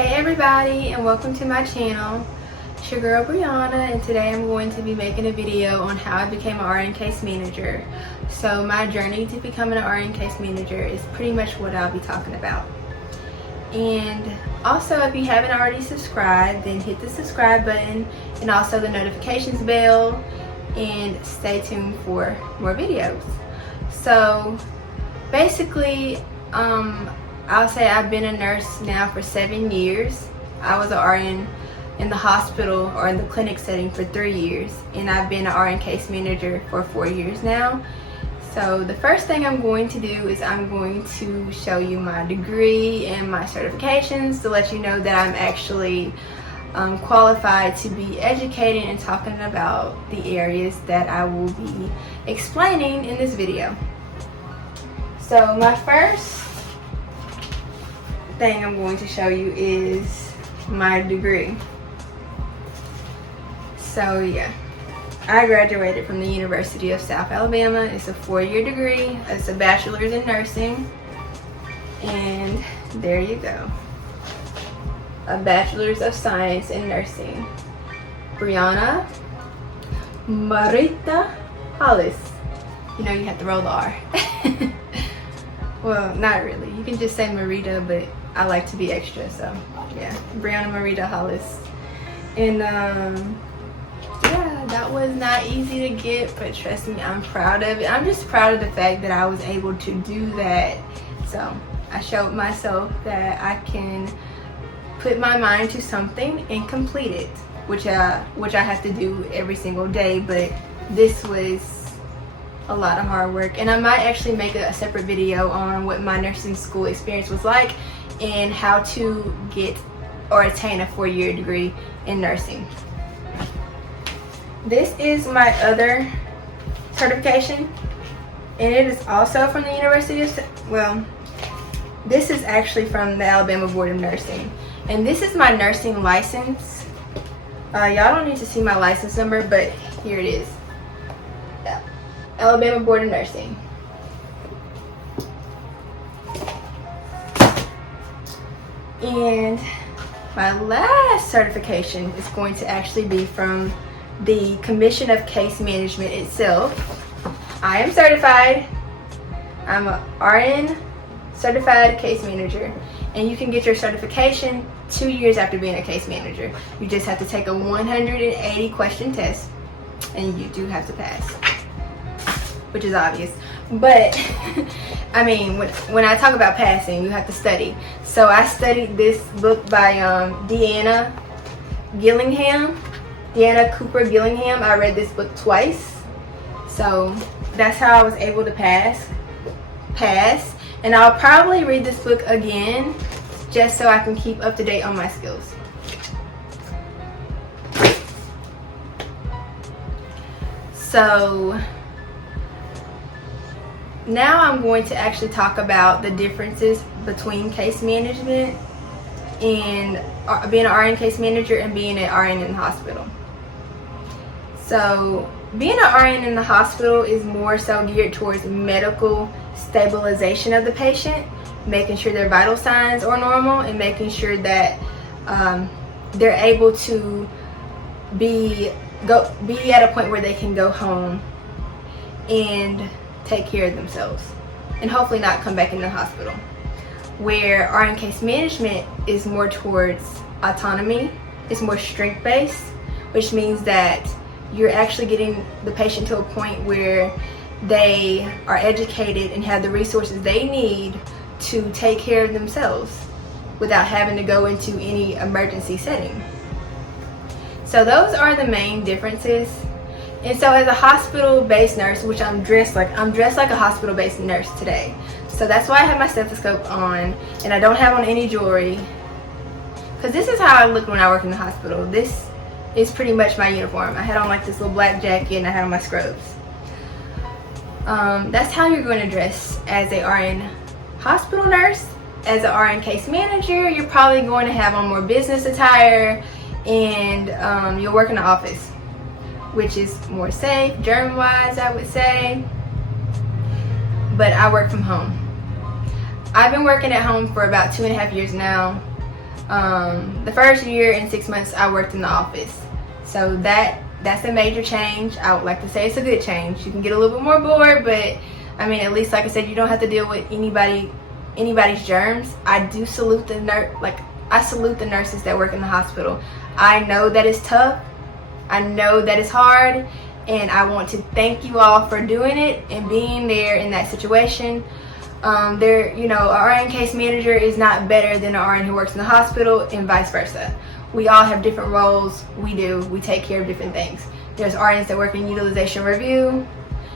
Hey everybody, and welcome to my channel. It's your girl Brianna, and today I'm going to be making a video on how I became an RN case manager. So my journey to becoming an RN case manager is pretty much what I'll be talking about. And also, if you haven't already subscribed, then hit the subscribe button and also the notifications bell, and stay tuned for more videos. So basically, I'll say I've been a nurse now for 7 years. I was an RN in the hospital or in the clinic setting for 3 years, and I've been an RN case manager for 4 years now. So the first thing I'm going to do is I'm going to show you my degree and my certifications to let you know that I'm actually qualified to be educating and talking about the areas that I will be explaining in this video. So my first thing I'm going to show you is my degree. So yeah, I graduated from the University of South Alabama. It's a 4-year degree. It's a bachelor's in nursing, and there you go, a bachelor's of science in nursing. Brianna Marita Hollis. You know you have to roll the R. Well, not really. You can just say Marita, but I like to be extra, so yeah, Brianna Marita Hollis. And yeah, that was not easy to get, but trust me, I'm proud of it. I'm just proud of the fact that I was able to do that. So I showed myself that I can put my mind to something and complete it, which I have to do every single day, but this was a lot of hard work. And I might actually make a separate video on what my nursing school experience was like and how to get or attain a 4-year degree in nursing. This is my other certification, and it is also from the University of, well, this is actually from the Alabama Board of Nursing, and this is my nursing license. Y'all don't need to see my license number, but here it is. Alabama Board of Nursing. And my last certification is going to actually be from the Commission of Case Management itself. I am certified. I'm a RN certified case manager, and you can get your certification 2 years after being a case manager. You just have to take a 180 question test, and you do have to pass, which is obvious. But I mean, when I talk about passing, you have to study. So I studied this book by Deanna Cooper Gillingham. I read this book twice. So that's how I was able to pass. And I'll probably read this book again just so I can keep up to date on my skills. So now I'm going to actually talk about the differences between case management and being an RN case manager and being an RN in the hospital. So being an RN in the hospital is more so geared towards medical stabilization of the patient, making sure their vital signs are normal, and making sure that they're able to be at a point where they can go home and take care of themselves and hopefully not come back in the hospital. Where RN case management is more towards autonomy, it's more strength based, which means that you're actually getting the patient to a point where they are educated and have the resources they need to take care of themselves without having to go into any emergency setting. So those are the main differences. And so as a hospital-based nurse, which I'm dressed like a hospital-based nurse today. So that's why I have my stethoscope on, and I don't have on any jewelry, because this is how I look when I work in the hospital. This is pretty much my uniform. I had on like this little black jacket, and I had on my scrubs. That's how you're going to dress as a RN hospital nurse. As an RN case manager, you're probably going to have on more business attire, and you'll work in the office, which is more safe, germ-wise, I would say. But I work from home. I've been working at home for about 2.5 years now. The first year and 6 months I worked in the office. So that's a major change. I would like to say it's a good change. You can get a little bit more bored, but I mean, at least, like I said, you don't have to deal with anybody's germs. I do salute I salute the nurses that work in the hospital. I know that it's tough. I know that it's hard, and I want to thank you all for doing it and being there in that situation. An RN case manager is not better than an RN who works in the hospital, and vice versa. We all have different roles. We take care of different things. There's RNs that work in utilization review.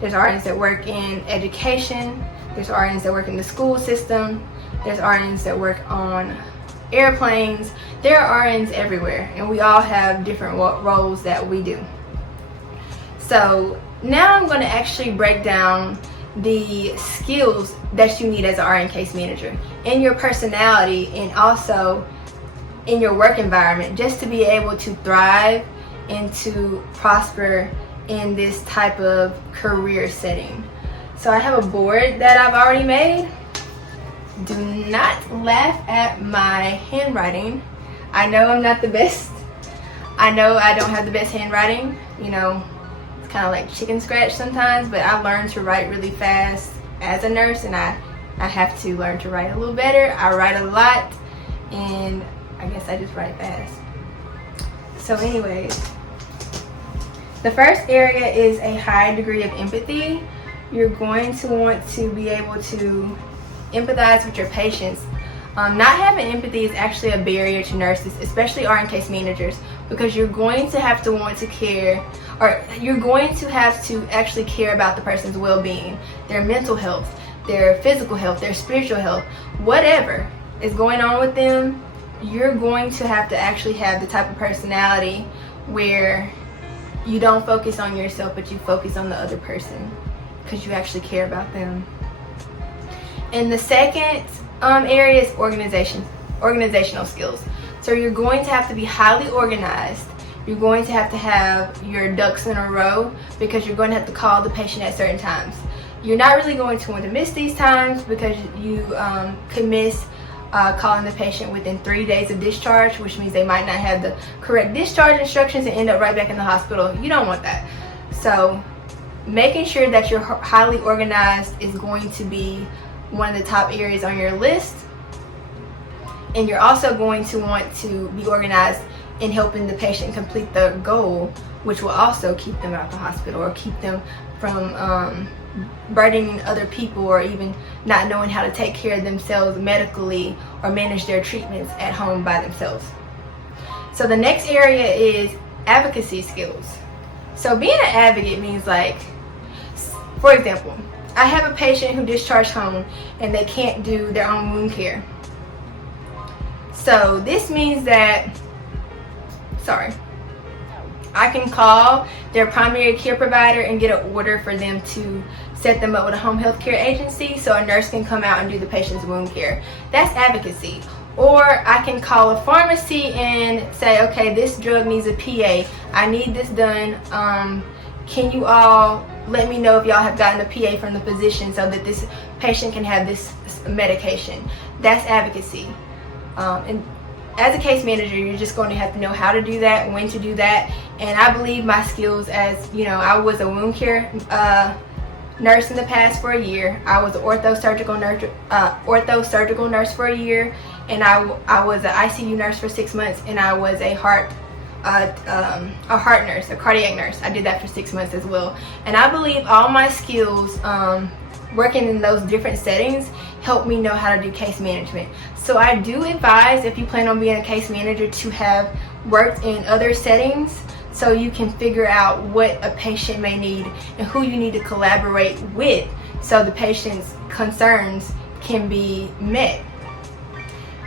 There's RNs that work in education. There's RNs that work in the school system. There's RNs that work on airplanes. There are RNs everywhere, and we all have different roles that we do. So now I'm going to actually break down the skills that you need as an RN case manager in your personality and also in your work environment, just to be able to thrive and to prosper in this type of career setting. So I have a board that I've already made. Do not laugh at my handwriting. I know I'm not the best. I know I don't have the best handwriting. You know, it's kind of like chicken scratch sometimes, but I've learned to write really fast as a nurse, and I have to learn to write a little better. I write a lot, and I guess I just write fast. So anyways, the first area is a high degree of empathy. You're going to want to be able to empathize with your patients. Not having empathy is actually a barrier to nurses, especially RN case managers, because you're going to have to want to care, or you're going to have to actually care about the person's well-being, their mental health, their physical health, their spiritual health, whatever is going on with them. You're going to have to actually have the type of personality where you don't focus on yourself, but you focus on the other person because you actually care about them. And the second area is organizational skills. So you're going to have to be highly organized. You're going to have your ducks in a row, because you're going to have to call the patient at certain times. You're not really going to want to miss these times, because you could miss calling the patient within 3 days of discharge, which means they might not have the correct discharge instructions and end up right back in the hospital. You don't want that. So making sure that you're highly organized is going to be one of the top areas on your list. And you're also going to want to be organized in helping the patient complete the goal, which will also keep them out of the hospital or keep them from burdening other people, or even not knowing how to take care of themselves medically or manage their treatments at home by themselves. So the next area is advocacy skills. So being an advocate means, like, for example, I have a patient who discharged home and they can't do their own wound care. So this means that, I can call their primary care provider and get an order for them to set them up with a home health care agency so a nurse can come out and do the patient's wound care. That's advocacy. Or I can call a pharmacy and say, okay, this drug needs a PA. I need this done. Can you all let me know if y'all have gotten a PA from the physician so that this patient can have this medication? That's advocacy. And as a case manager, you're just going to have to know how to do that, when to do that. And I believe my skills, as you know, I was a wound care nurse in the past for a year. I was an ortho surgical nurse for a year, and I was an ICU nurse for 6 months, and I was a heart nurse, a cardiac nurse. I did that for 6 months as well. And I believe all my skills working in those different settings helped me know how to do case management. So I do advise, if you plan on being a case manager, to have worked in other settings so you can figure out what a patient may need and who you need to collaborate with so the patient's concerns can be met.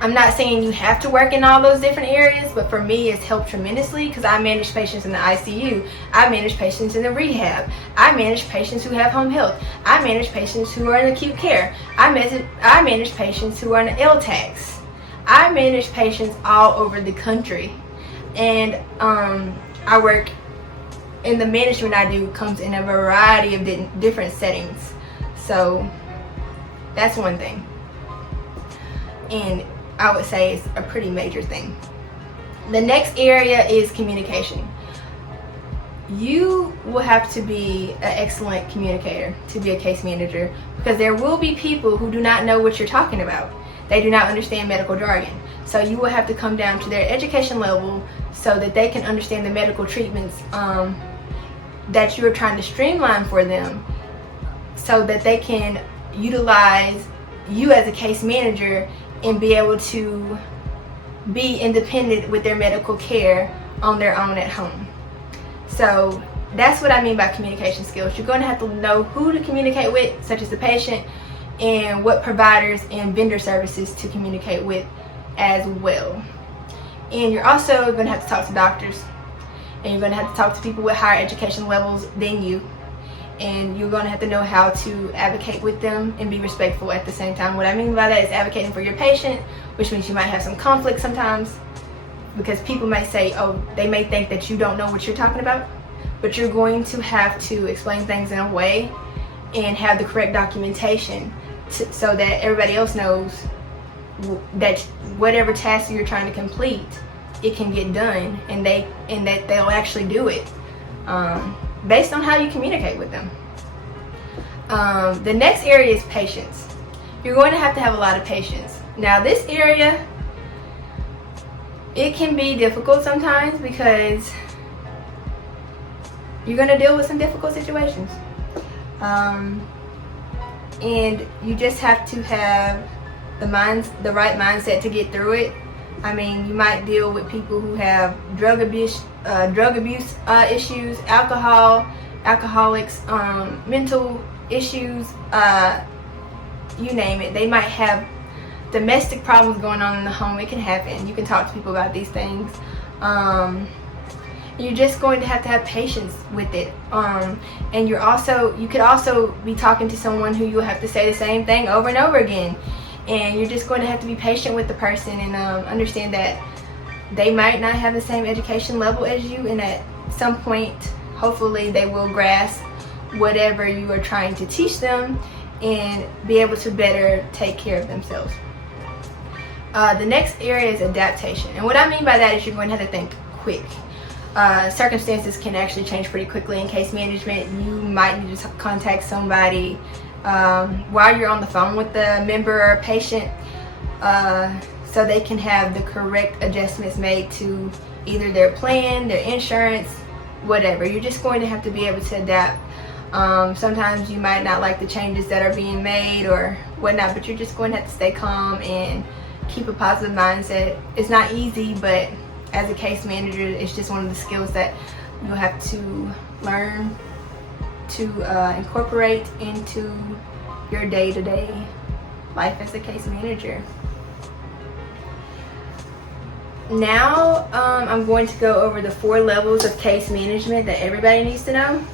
I'm not saying you have to work in all those different areas, but for me it's helped tremendously because I manage patients in the ICU, I manage patients in the rehab, I manage patients who have home health, I manage patients who are in acute care, I manage patients who are in LTACs. I manage patients all over the country, and I work in the management I do comes in a variety of different settings. So that's one thing. And I would say is a pretty major thing. The next area is communication. You will have to be an excellent communicator to be a case manager, because there will be people who do not know what you're talking about. They do not understand medical jargon. So you will have to come down to their education level so that they can understand the medical treatments that you're trying to streamline for them, so that they can utilize you as a case manager and be able to be independent with their medical care on their own at home. So that's what I mean by communication skills. You're going to have to know who to communicate with, such as the patient, and what providers and vendor services to communicate with as well. And you're also going to have to talk to doctors, and you're going to have to talk to people with higher education levels than you, and you're going to have to know how to advocate with them and be respectful at the same time. What I mean by that is advocating for your patient, which means you might have some conflict sometimes, because people may say, oh, they may think that you don't know what you're talking about, but you're going to have to explain things in a way and have the correct documentation so that everybody else knows that whatever task you're trying to complete, it can get done, and that they'll actually do it based on how you communicate with them. The next area is patience. You're going to have a lot of patience. Now, this area, it can be difficult sometimes because you're going to deal with some difficult situations. And you just have to have the right mindset to get through it. I mean, you might deal with people who have drug abuse issues, alcoholics, mental issues, you name it. They might have domestic problems going on in the home. It can happen. You can talk to people about these things. You're just going to have patience with it. And you could also be talking to someone who you'll have to say the same thing over and over again. And you're just going to have to be patient with the person and understand that they might not have the same education level as you, and at some point, hopefully, they will grasp whatever you are trying to teach them and be able to better take care of themselves. The next area is adaptation. And what I mean by that is you're going to have to think quick. Circumstances can actually change pretty quickly in case management. You might need to contact somebody while you're on the phone with the member or patient, so they can have the correct adjustments made to either their plan, their insurance, whatever. You're just going to have to be able to adapt. Sometimes you might not like the changes that are being made or whatnot, but you're just going to have to stay calm and keep a positive mindset. It's not easy, but as a case manager, it's just one of the skills that you'll have to learn to incorporate into your day-to-day life as a case manager. Now I'm going to go over the 4 levels of case management that everybody needs to know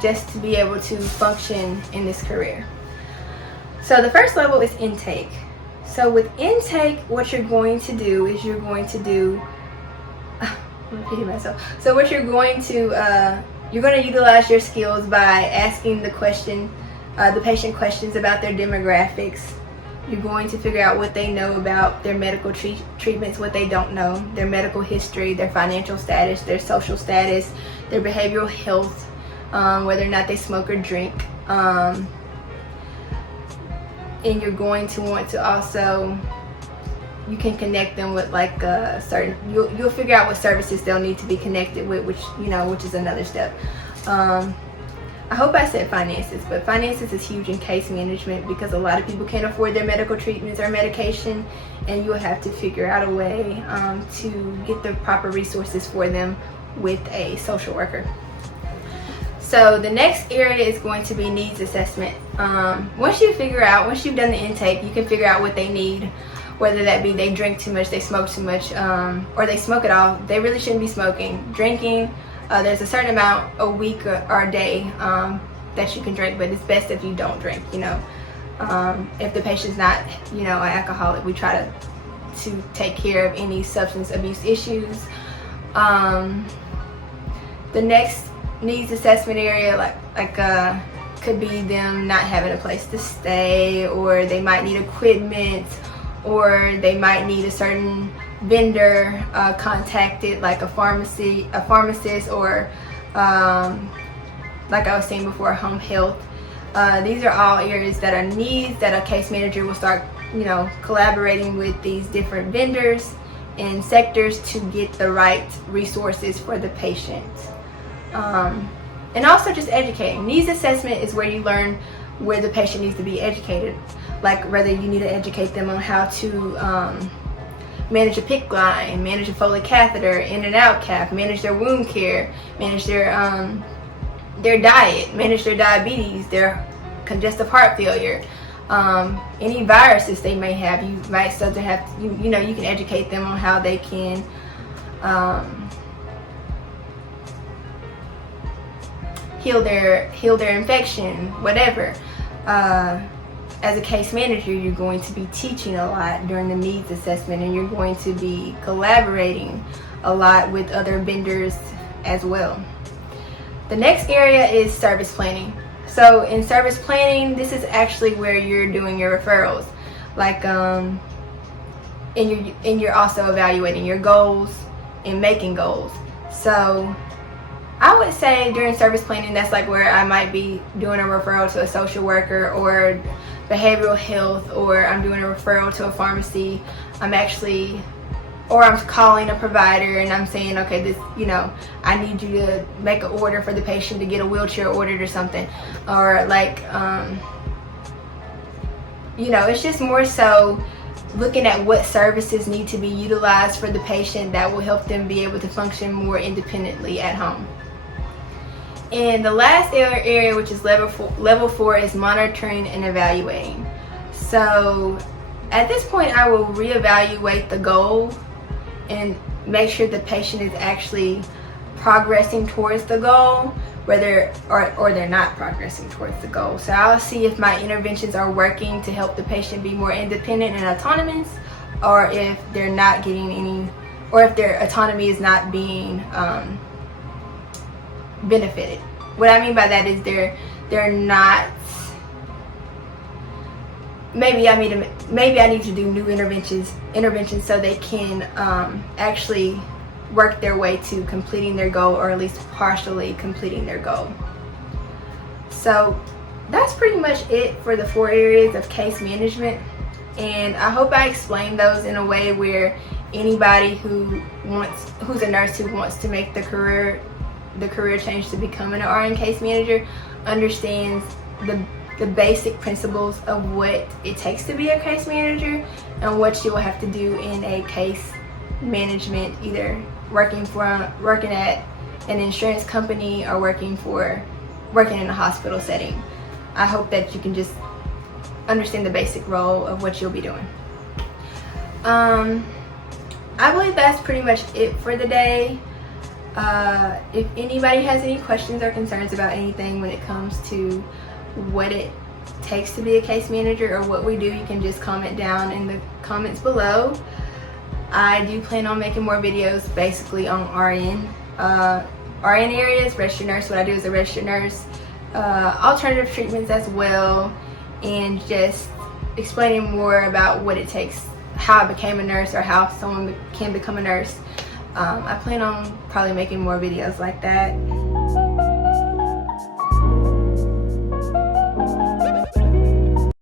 just to be able to function in this career. So the first level is intake. So with intake, what you're going to do is I'm repeating myself. So what you're going to utilize your skills by asking the patient questions about their demographics. You're going to figure out what they know about their medical treatments, what they don't know, their medical history, their financial status, their social status, their behavioral health, whether or not they smoke or drink. And you're going to want to also, you can connect them with like you'll figure out what services they'll need to be connected with, which is another step. I hope I said finances, but finances is huge in case management because a lot of people can't afford their medical treatments or medication, and you'll have to figure out a way to get the proper resources for them with a social worker. So the next area is going to be needs assessment. Once you've done the intake, you can figure out what they need, whether that be they drink too much, they smoke too much, or they smoke at all. They really shouldn't be smoking. Drinking, there's a certain amount a week or a day that you can drink, but it's best if you don't drink. If the patient's not, an alcoholic, we try to take care of any substance abuse issues. The next needs assessment area could be them not having a place to stay, or they might need equipment, or they might need a certain vendor contacted, like a pharmacist, or like I was saying before, home health. These are all areas that are needs that a case manager will start, collaborating with these different vendors and sectors to get the right resources for the patient. And also just educating. Needs assessment is where you learn where the patient needs to be educated. Like whether you need to educate them on how to manage a PICC line, manage a Foley catheter, in and out cath, manage their wound care, manage their diet, manage their diabetes, their congestive heart failure, any viruses they may have. You might still have, you can educate them on how they can heal their infection, whatever. As a case manager, you're going to be teaching a lot during the needs assessment, and you're going to be collaborating a lot with other vendors as well. The next area is service planning. So in service planning, this is actually where you're doing your referrals, like and you're also evaluating your goals and making goals. So I would say during service planning, that's like where I might be doing a referral to a social worker or behavioral health, or I'm doing a referral to a pharmacy. Or I'm calling a provider and I'm saying, okay, this, I need you to make an order for the patient to get a wheelchair ordered or something. Or like, it's just more so looking at what services need to be utilized for the patient that will help them be able to function more independently at home. And the last area, which is level 4, is monitoring and evaluating. So at this point, I will reevaluate the goal and make sure the patient is actually progressing towards the goal, whether or they're not progressing towards the goal. So I'll see if my interventions are working to help the patient be more independent and autonomous, or if they're not getting any, or if their autonomy is not being benefited. What I mean by that is they're not. Maybe I need to do new interventions so they can actually work their way to completing their goal, or at least partially completing their goal. So that's pretty much it for the 4 areas of case management, and I hope I explained those in a way where anybody who's a nurse who wants to make the career change to becoming an RN case manager understands the basic principles of what it takes to be a case manager and what you will have to do in a case management, either working at an insurance company or working in a hospital setting. I hope that you can just understand the basic role of what you'll be doing. I believe that's pretty much it for the day. If anybody has any questions or concerns about anything when it comes to what it takes to be a case manager or what we do, you can just comment down in the comments below. I do plan on making more videos basically on RN areas, registered nurse, what I do as a registered nurse, alternative treatments as well, and just explaining more about what it takes, how I became a nurse, or how someone can become a nurse. I plan on probably making more videos like that.